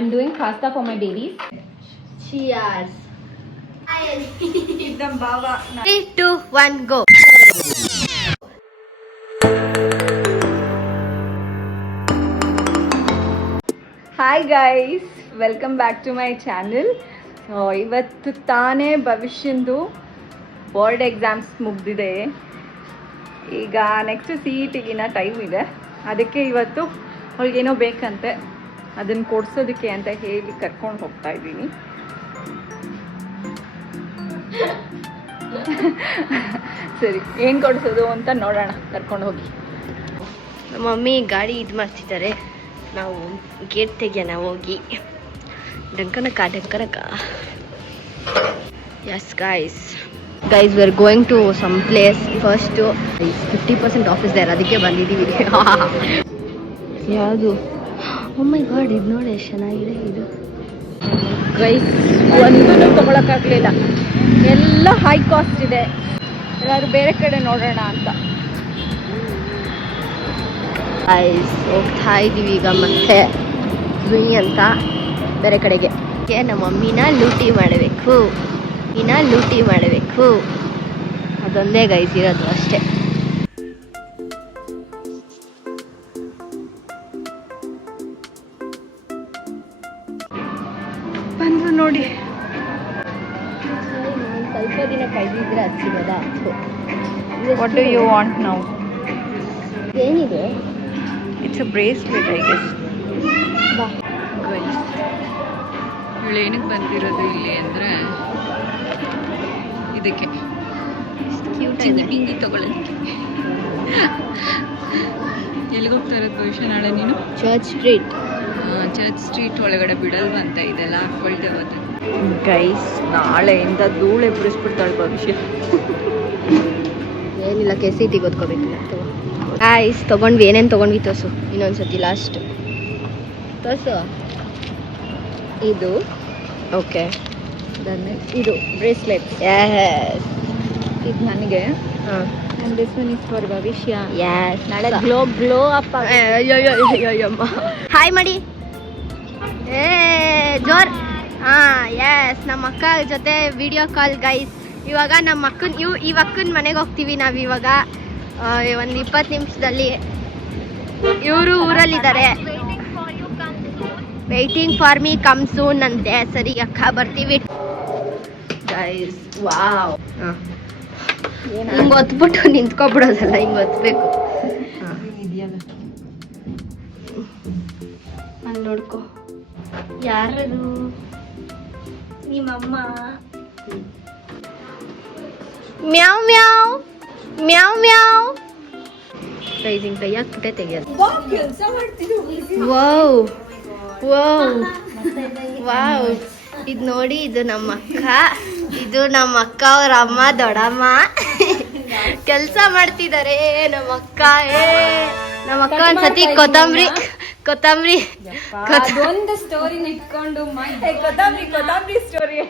I'm doing pasta for my babies. Cheers. Idam baba. 3, 2, 1, go. Hi guys, welcome back to my channel. ಇವತ್ತು ತಾನೇ ಭವಿಷ್ಯಂದು board exams ಮುಗ್ದಿದೆ. ಈಗ next CETಗಿನ time ಇದೆ. ಅದಕ್ಕೆ ಇವತ್ತು ಅವಳಿಗೇನೋ ಬೇಕಂತೆ, ಅದನ್ನು ಕೊಡ್ಸೋದಕ್ಕೆ ಅಂತ ಹೇಳಿ ಕರ್ಕೊಂಡು ಹೋಗ್ತಾ ಇದ್ದೀನಿ. ಸರಿ, ಏನು ಕೊಡಿಸೋದು ಅಂತ ನೋಡೋಣ, ಕರ್ಕೊಂಡು ಹೋಗಿ. ನಮ್ಮ ಮಮ್ಮಿ ಗಾಡಿ ಇದು ಮಾಡ್ತಿದ್ದಾರೆ, ನಾವು ಗೇಟ್ ತೆಗಿಯೋಣ ಹೋಗಿ. ಡಂಕನಕ yes guys we are going to some place. First 50% off is there, ಅದಕ್ಕೆ ಬಂದಿದ್ದೀವಿ. ಯಾವುದು? ಓ ಮೈ ಗಾಡ್, ಇದು ನೋಡಿ ಎಷ್ಟು ಚೆನ್ನಾಗಿದೆ ಇದು. ಗೈಸ್, ಒಂದೂ ತೊಗೊಳಕ್ಕಾಗಲಿಲ್ಲ, ಎಲ್ಲ ಹೈ ಕಾಸ್ಟ್ ಇದೆ. ಎಲ್ಲಾದ್ರೂ ಬೇರೆ ಕಡೆ ನೋಡೋಣ ಅಂತ ಗೈಸ್ ಹೋಗ್ತಾ ಇದ್ದೀವಿ ಈಗ ಮತ್ತೆ ಜುಯಿ ಅಂತ ಬೇರೆ ಕಡೆಗೆ. ನಮ್ಮ ಮಮ್ಮಿನ ಲೂಟಿ ಮಾಡಬೇಕು, ಅದೊಂದೇ ಗೈಸ್ ಇರೋದು ಅಷ್ಟೇ. ಬಂದ್ರು ನೋಡಿ. ಸ್ವಲ್ಪ ದಿನ ಕಳೆದಿದ್ರೆ ಅದು ಸಿಗೋದ. What do you want now? ಏನಿದೆ? It's a bracelet I guess. ಬಾ ಗೈಸ್, ಇವಳು ಏನಕ್ಕೆ ಬಂದಿರೋದು ಇಲ್ಲಿ ಅಂದರೆ ಇದಕ್ಕೆ ಚಿಂದಿ ಪಿಂಗಿ ತಗೊಳ್ಳೋದಕ್ಕೆ. ಎಲ್ಲಿಗೆ ಹೋಗ್ತಾ ಇರೋದು ಭವಿಷ್ಯ ನಾಳೆ ನೀನು? ಚರ್ಚ್ ಸ್ಟ್ರೀಟ್ ಒಳಗಡೆ ಬಿಡಲ್ವಂತ, ಇದೆಲ್ಲ ಹಾಕ್ಕೊಳ್ತೆ ಅವತ್ತು. ಗೈಸ್, ನಾಳೆಯಿಂದ ಧೂಳೆ ಬಿಡಿಸ್ಬಿಡ್ತಾಳೆ ಭವಿಷ್ಯ. ಏನಿಲ್ಲ, KCET ಓದ್ಕೋಬೇಕಿಲ್ಲ. ಗೈಸ್ ತೊಗೊಂಡ್ವಿ, ಏನೇನು ತೊಗೊಂಡ್ವಿ ತೋರ್ಸು ಇನ್ನೊಂದ್ಸತಿ ಲಾಸ್ಟ್ ತೋರ್ಸು. ಇದು ಓಕೆ, ಇದು ಬ್ರೇಸ್ಲೆಟ್. ಎಸ್, ಇದು ನನಗೆ. ಹಾಂ, and this one is for ಭವಿಷ್ಯ. ಎಸ್, ನಾಳೆ ಗ್ಲೋ ಅಪ್. ಅಯ್ಯಮ್ಮ, ಹಾಯ್ ಮಾಡಿ. ಏ ಜೋರ್. ಹಾಂ, ಎಸ್, ನಮ್ಮ ಅಕ್ಕ ಜೊತೆ ವಿಡಿಯೋ ಕಾಲ್ ಗೈಸ್. ಇವಾಗ ನಮ್ಮ ಅಕ್ಕನ ಈ ಅಕ್ಕನ ಮನೆಗೆ ಹೋಗ್ತೀವಿ ನಾವು ಇವಾಗ. ಒಂದು 20 ನಿಮಿಷದಲ್ಲಿ. ಇವರು ಊರಲ್ಲಿದ್ದಾರೆ. Waiting for me come soon ಅಂತೆ. ಸರಿ ಅಕ್ಕ, ಬರ್ತೀವಿ ಗೈಸ್. ವಾವ್, ಹಿಂಗೆ ಒತ್ಬಿಟ್ಟು ನಿಂತ್ಕೊಬಿಡೋದಲ್ಲ, ಹಿಂಗೆ ಒತ್ಬೇಕು. ಅಲ್ಲಿ ನೋಡ್ಕೊ, ಯಾರದು? ನಿಮ್ಮಮ್ಮ. ಮ್ಯಾವ್ ಮ್ಯಾವ್ ಮ್ಯಾವ್ ಮ್ಯಾವ್. ಪ್ರೈಸಿಂಗ್ ಕೈ ಹಾಕ್ಬಿಟ್ಟೆ ತೆಗಿಯೋದು. ವಾವ್ ವಾವ್ ವಾವ್, ಇದು ನೋಡಿ, ಇದು ನಮ್ಮ ಅಕ್ಕ ಅವ್ರ ಅಮ್ಮ ದೊಡ್ಡಮ್ಮ ಕೆಲಸ ಮಾಡ್ತಿದ್ದಾರೆ. ನಮ್ಮ ಅಕ್ಕ ಒಂದ್ಸತಿ ಕೊತ್ತಂಬರಿ ಒಂದು ಸ್ಟೋರಿ ಇಟ್ಕೊಂಡು ಕೊತ್ತಂಬರಿ ಸ್ಟೋರಿ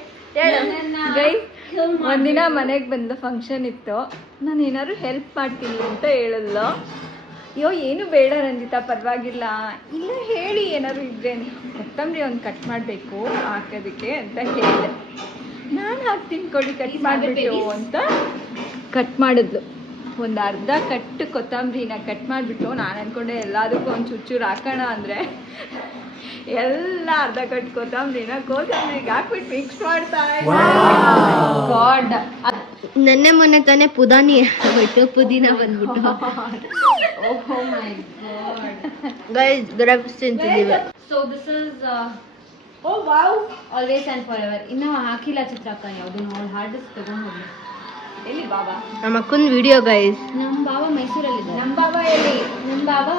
ಗೈ. ಒಂದಿನ ಮನೆಗೆ ಬಂದ ಫಂಕ್ಷನ್ ಇತ್ತು, ನಾನು ಏನಾದ್ರು ಹೆಲ್ಪ್ ಮಾಡ್ತೀನಿ ಅಂತ ಹೇಳಿದ್ಲು. ಅಯ್ಯೋ, ಏನು ಬೇಡ ರಂಜಿತಾ, ಪರವಾಗಿಲ್ಲ, ಇಲ್ಲ ಹೇಳಿ ಏನಾದ್ರು ಇದ್ರೆ. ಕೊತ್ತಂಬರಿ ಒಂದು ಕಟ್ ಮಾಡಬೇಕು ಹಾಕೋದಕ್ಕೆ ಅಂತ ಹೇಳಿದೆ. ನಾನು ಹಾಕ್ತೀನಿ ಕೊಡಿ, ಕಟ್ ಮಾಡಿಬಿಟ್ಟು ಅಂತ ಕಟ್ ಮಾಡಿದ್ಲು. ಒಂದು ಅರ್ಧ ಕಟ್ಟು ಕೊತ್ತಂಬರಿನ ಕಟ್ ಮಾಡಿಬಿಟ್ಟು, ನಾನು ಅಂದ್ಕೊಂಡೆ ಎಲ್ಲದಕ್ಕೂ ಒಂದು ಚೂರು ಹಾಕೋಣ ಅಂದರೆ ಎಲ್ಲ ಅರ್ಧ ಕಟ್ಟು ಕೊತ್ತಂಬರಿನ ಕೋಸಂಬರಿಗೆ ಹಾಕ್ಬಿಟ್ಟು ಮಿಕ್ಸ್ ಮಾಡ್ತಾ ಗಾಡ್. ನೆನ್ನೆ ಮೊನ್ನೆ ತಾನೇ ಪುದೀನ ಬಂದ್ಬಿಟ್ಟು. ಗೈಸ್, ಗ್ರೇಪ್ಸ್ ತಿಂತಿದ್ದೀವಿ. So this is oh wow, always and forever. ಇನ್ನೂ ಹಾಕಿಲ್ಲ ಚಿತ್ರಕ್ಕ ಯಾವುದು, ನೋಡಿ ಹಾರ್ಡ್ ಡಿಸ್ಕ್ ತಗೊಂಡು ಹೋಗಿ. ಎಲ್ಲಿ ಬಾಬಾ? ನಮ್ಮ ಅಕ್ಕನ ವಿಡಿಯೋ ಗೈಸ್. ನಮ್ಮ ಬಾಬಾ ಮೈಸೂರಲ್ಲಿದೆ. ನಮ್ಮ ಬಾಬಾ ಎಲ್ಲಿ? ನಮ್ಮ ಬಾಬಾ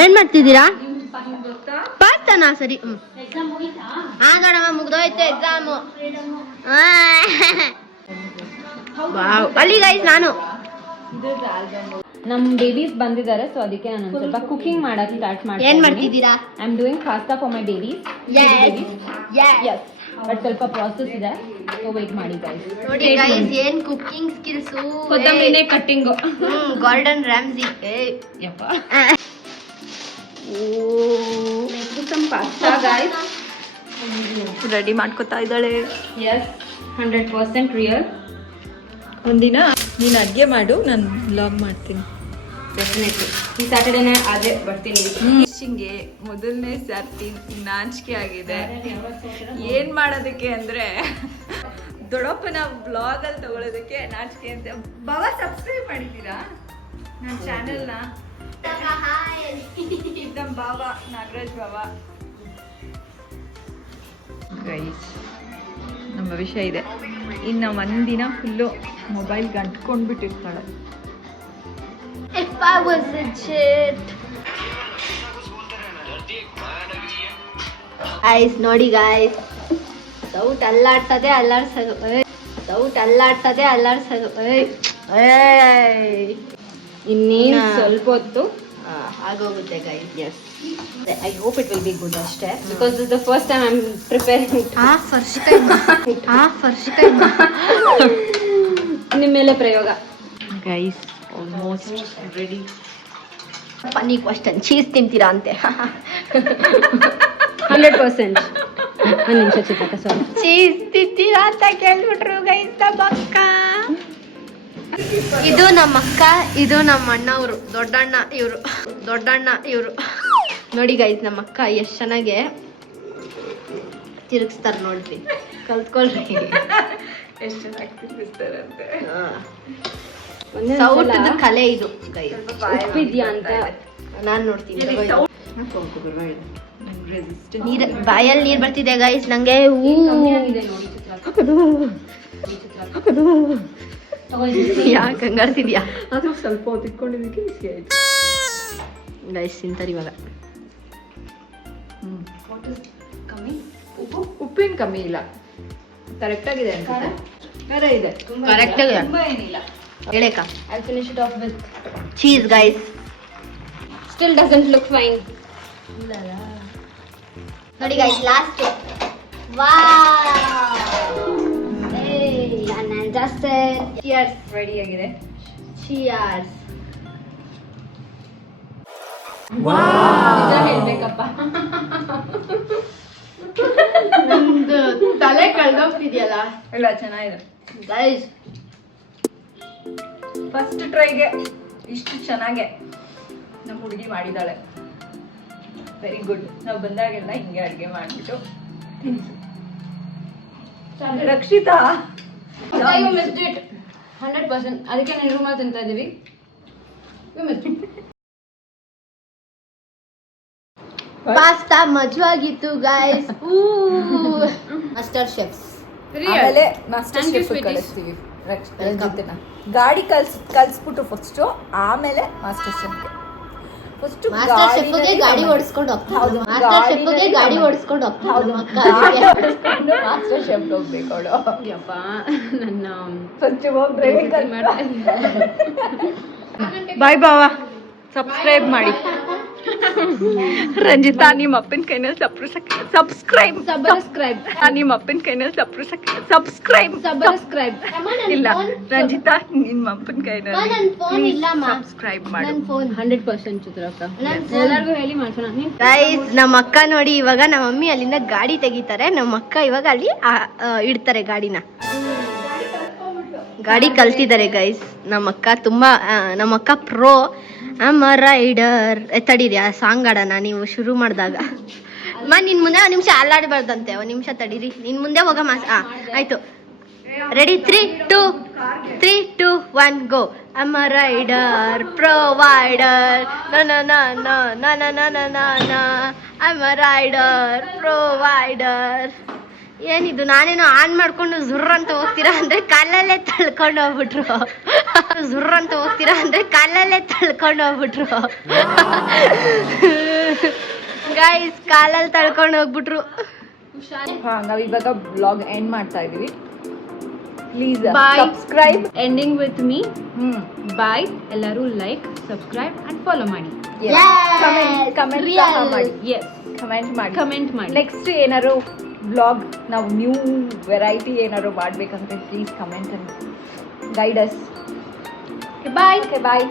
ಏನ್ ಮಾಡ್ತಿದ್ದೀರಾ? ಗೊತ್ತಾ? ಪಾಸ್ತಾನಾ? ಸರಿ. ಎಕ್ಸಾಮ್ ಮುಗೀತಾ? ಹಾ ನೋಡಮ್ಮ, ಮುಗ್ದೋಯ್ತು ಎಕ್ಸಾಮು. ಅಲ್ಲಿ ಗೈಸ್, ನಾನು ನಮ್ಮ ಬೇಬೀಸ್ ಬಂದಿದ್ದಾರೆ, ಸೊ ಅದಕ್ಕೆ ನಾನು ಒಂದು ಸ್ವಲ್ಪ ಕುಕಿಂಗ್ ಮಾಡಕ್ಕೆ ಸ್ಟಾರ್ಟ್ ಮಾಡ್ತೀನಿ. ಏನ್ ಮಾಡ್ತಿದ್ದೀರಾ? I am doing pasta for my babies. Yes, but ಸ್ವಲ್ಪ ಪ್ರಾಸೆಸ್ ಇದೆ, ಸೊ ವೇಟ್ ಮಾಡಿ ಗೈಸ್. ನೋಡಿ ಗೈಸ್, ಏನ್ ಕುಕಿಂಗ್ ಸ್ಕಿಲ್ಸ್. ಕೊತ್ತಂಬರಿನೇ ಕಟ್ಟಿಂಗು. Gordon Ramsay. ಯಪ್ಪ. Oh some pasta, guys. Ready ಮಾಡ್ಕೊತಾ ಇದ್ದಾಳೆ. Yes, 100% real. ಒಂದಿನ ನೀನು ಅಡುಗೆ ಮಾಡು, ನಾನು ವ್ಲಾಗ್ ಮಾಡ್ತೀನಿ. ಡೆಫಿನೆಟ್ಲಿ ಈ ಸ್ಯಾಟರ್ಡೇನೇ ಅದೇ ಬರ್ತೀನಿ. ಫಿಶಿಂಗ್ಗೆ ಮೊದಲನೇ ಸರ್ತಿ ನಾಚಿಕೆ ಆಗಿದೆ. ಏನು ಮಾಡೋದಕ್ಕೆ ಅಂದರೆ ದೊಡ್ಡಪ್ಪನ ಬ್ಲಾಗಲ್ಲಿ ತಗೊಳ್ಳೋದಕ್ಕೆ ನಾಚಿಕೆ ಅಂತ. ಬಾಬಾ ಸಬ್ಸ್ಕ್ರೈಬ್ ಮಾಡಿದ್ದೀರಾ ನನ್ನ ಚಾನೆಲ್ನ? ನಮ್ಮ ಬಾಬಾ ನಾಗರಾಜ್ ಬಾಬಾ ಗೈಸ್, ನಮ್ಮ ವಿಷಯ ಇದೆ. ಇನ್ನು ಒಂದಿನ ಫುಲ್ಲು ಮೊಬೈಲ್ ಗಂಟ್ಕೊಂಡ್ಬಿಟ್ಟಿರ್ತಾಳೆ. If I was a jet. Guys, ನೋಡಿ guys. ಸೌಟ್ ಅಲ್ಲಾಡ್ತದೆ ಅಲ್ಲಾಡ್ಸೋದು. ಸೌಟ್ ಅಲ್ಲಾಡ್ತದೆ ಅಲ್ಲಾಡ್ಸೋದು. ಇನ್ನೇನು ಸ್ವಲ್ಪ ಹೊತ್ತು ಆಗೋಗುತ್ತೆ guys. Yes, I hope it will be good ಅಷ್ಟೇ. Because this the first time I am preparing. First time ನಿಮ್ಮ ಮೇಲೆ ಪ್ರಯೋಗ guys. Almost ready. Funny question, cheese ತಿಂತೀರಾ ಅಂತೆ? 100%. ಒಂದು ನಿಮಿಷ ಚಿಕ್ಕ ಸಾರಿ, ಚೀಸ್ ತಿಂತೀರಾ ಅಂತ ಕೇಳ್ಬಿಟ್ರು ಗೈಸ್ ನಮ್ಮ ಅಕ್ಕ. ಇದು ನಮ್ಮ ಅಕ್ಕ, ಇದು ನಮ್ಮ ಅಣ್ಣವರು, ದೊಡ್ಡಣ್ಣ ಇವರು. ನೋಡಿ ಗೈಸ್, ನಮ್ಮ ಅಕ್ಕ ಎಷ್ಟು ಚೆನ್ನಾಗೆ ತಿರುಗಿಸ್ತಾರೆ ನೋಡ್ರಿ, ಕಲ್ತ್ಕೊಳ್ರಿ. ಎಷ್ಟು ಚೆನ್ನಾಗಿ ತಿನ್ನಿಸ್ತಾರಂತೆ. ಸೌಟದ ಕಲೆ ಇದು ಗೈಸ್. ಉಪ್ಪಿದ್ಯಾ ಅಂತ ನಾನ್ ನೋಡ್ತೀನಿ. ನೀರ್ ಬಾಯಲ್ಲಿ ನೀರ್ ಬರ್ತಿದೆ ಗೈಸ್ ನಂಗೆ. ಯಾಕೆ ಹಂಗಾರ್ತಿದ್ಯಾ? ಅದು ಸ್ವಲ್ಪ ಹೊತ್ತು ಇಟ್ಕೊಂಡಿದ್ದಕ್ಕೆ ಬಿಸಿ ಆಯ್ತು ಗೈಸ್. ತಿಂತಾರೆ ಇವಾಗ. ಉಪ್ಪೇನು ಕಮ್ಮಿ ಇಲ್ಲ, ಕರೆಕ್ಟಾಗಿದೆ ಅನ್ಸುತ್ತೆ. ಇದೆ ಕರೆಕ್ಟ್ ಆಗಿದೆ, ತುಂಬ ಏನಿಲ್ಲ. ಹೇಳಕ್ಕ. I'll finish it off with cheese guys. Still doesn't look fine. ನೋಡಿ guys, last. Wow. Hey, and I'm just cheers. Ready ಆಗಿದೆ. Cheers. ನಿಜ ಹೇಳ್ಬೇಕಪ್ಪ, ನಮ್ದು ತಲೆ ಕಳ್ದೋಗ್ತಿದ್ಯಲ್ಲ. ಇಲ್ಲ ಚೆನ್ನಾಗಿದೆ ಗೈಸ್. ಫಸ್ಟ್ ಟ್ರೈಗೆ ಇಷ್ಟು ಚೆನ್ನಾಗೆ ನಮ್ಮ ಹುಡುಗಿ ಮಾಡಿದ್ದಾಳೆ. Very good. ನಾವು ಬಂದಾಗೆಲ್ಲ ಹಿಂಗೆ ಅಡುಗೆ ಮಾಡಿಬಿಟ್ಟು ತಿನ್ನಿಸು. Rakshita, You missed it 100%. ಅದಕ್ಕೆ ನಾನು ರೂಮಲ್ಲಿ ತಿಂತಾ ಇದ್ದೀವಿ. ಪಾಸ್ತಾ ಮಜವಾಗಿತ್ತು ಗಾಯ್ಸ್. Master chefs. ಆಮೇಲೆ ಮಾಸ್ಟರ್ ಶೆಫ್ ಕಳಿಸ್ತೀವಿ ರಕ್ಷಿತನ. ಗಾಡಿ ಕಲ್ಸ್ಬಿಟ್ಟು ಫಸ್ಟು, ಆಮೇಲೆ ಮಾಸ್ಟರ್ ಶೆಫ್ಗೆ. ಫಸ್ಟ್ ಮಾಸ್ಟರ್ ಶೆಫ್ಗೆ ಗಾಡಿ ಓಡಿಸ್ಕೊಂಡು ಹೋಗ್ತಾರೆ. ಮಾಸ್ಟರ್ ಶೆಫ್ಗೆ ಗಾಡಿ ಓಡಿಸ್ಕೊಂಡು ಹೋಗ್ತಾರೆ. ಮಾಸ್ಟರ್ ಶೆಫ್ ಹೋಗ್ಬೇಕು ಅವಳು. ಯಪ್ಪ ನನ್ನ ಫಸ್ಟ್ ಹೋಗಿ ಬಾಯ್ ಬಾವಾ. ಸಬ್ಸ್ಕ್ರೈಬ್ ಮಾಡಿ. ರಂಜಿತಾ, ನಿಮ್ಮ ಅಪ್ಪನ ಕೈನಲ್ಲಿ ಸಬ್ಸ್ಕ್ರೈಬ್. ನಿಮ್ಮ ಅಪ್ಪನ ಕೈನಲ್ಲಿ ಸಬ್ಸ್ಕ್ರೈಬ್ ಇಲ್ಲ. ರಂಜಿತಾ, ನಿಮ್ಮ ಅಪ್ಪನ ಕೈನಲ್ಲಿ ಸಬ್ಸ್ಕ್ರೈಬ್ ಮಾಡಿ. 100% ಚಿತ್ರಕ್ಕ. ಎಲ್ಲರಿಗೂ ಹೇಳಿ ಮಾಡ್ಸೋಣ. ಗೈಸ್, ನಮ್ಮ ಅಕ್ಕ ನೋಡಿ, ಇವಾಗ ನಮ್ಮ ಮಮ್ಮಿ ಅಲ್ಲಿಂದ ಗಾಡಿ ತೆಗಿತಾರೆ. ನಮ್ಮ ಅಕ್ಕ ಇವಾಗ ಅಲ್ಲಿ ಇಡ್ತಾರೆ ಗಾಡಿನ. ಗಾಡಿ ಕಲ್ತಿದ್ದಾರೆ ಗೈಸ್ ನಮ್ಮ ಅಕ್ಕ. ತುಂಬಾ ನಮ್ಮ ಅಕ್ಕ ಪ್ರೋ. Am a rider. ತಡೀರಿ, ಆ ಸಾಂಗ್ ಆಡೋಣ ನೀವು ಶುರು ಮಾಡಿದಾಗ. ನಿನ್ ಮುಂದೆ ಒಂದು ನಿಮಿಷ ಅಲ್ಲಾಡಬಾರ್ದಂತೆ. ಒಂದು ನಿಮಿಷ ತಡೀರಿ, ನಿನ್ ಮುಂದೆ ಹೋಗ ಆಯ್ತು. Ready? 3, 2, 1 go. I'm a rider provider. I'm a rider provider. ಏನಿದು, ನಾನೇನೋ ಆನ್ ಮಾಡ್ಕೊಂಡು ಜುರ್ರ್ ಅಂತ ಹೋಗ್ತೀರಾ ಅಂದ್ರೆ ಕಾಲಲ್ಲೇ ತಳ್ಕೊಂಡು ಹೋಗ್ಬಿಟ್ರು. ಗೈಸ್, ಕಾಲಲ್ಲಿ ತಳ್ಕೊಂಡು ಹೋಗ್ಬಿಟ್ರು. ನಾವಿವಾಗ ಬ್ಲಾಗ್ ಎಂಡ್ ಮಾಡ್ತಾ ಇದೀವಿ. Please Bye. Subscribe. Ending with me. Bye. ಎಲ್ಲರೂ ಲೈಕ್, ಸಬ್ಸ್ಕ್ರೈಬ್ ಅಂಡ್ ಫಾಲೋ ಮಾಡಿ. ಕಮೆಂಟ್ ಮಾಡಿ. ನೆಕ್ಸ್ಟ್ ಏನಾದ್ರು ಬ್ಲಾಗ್ ನಾವು ನ್ಯೂ ವೆರೈಟಿ ಏನಾದ್ರು ಮಾಡ್ಬೇಕಂದ್ರೆ please comment and guide us. Bye. Bye.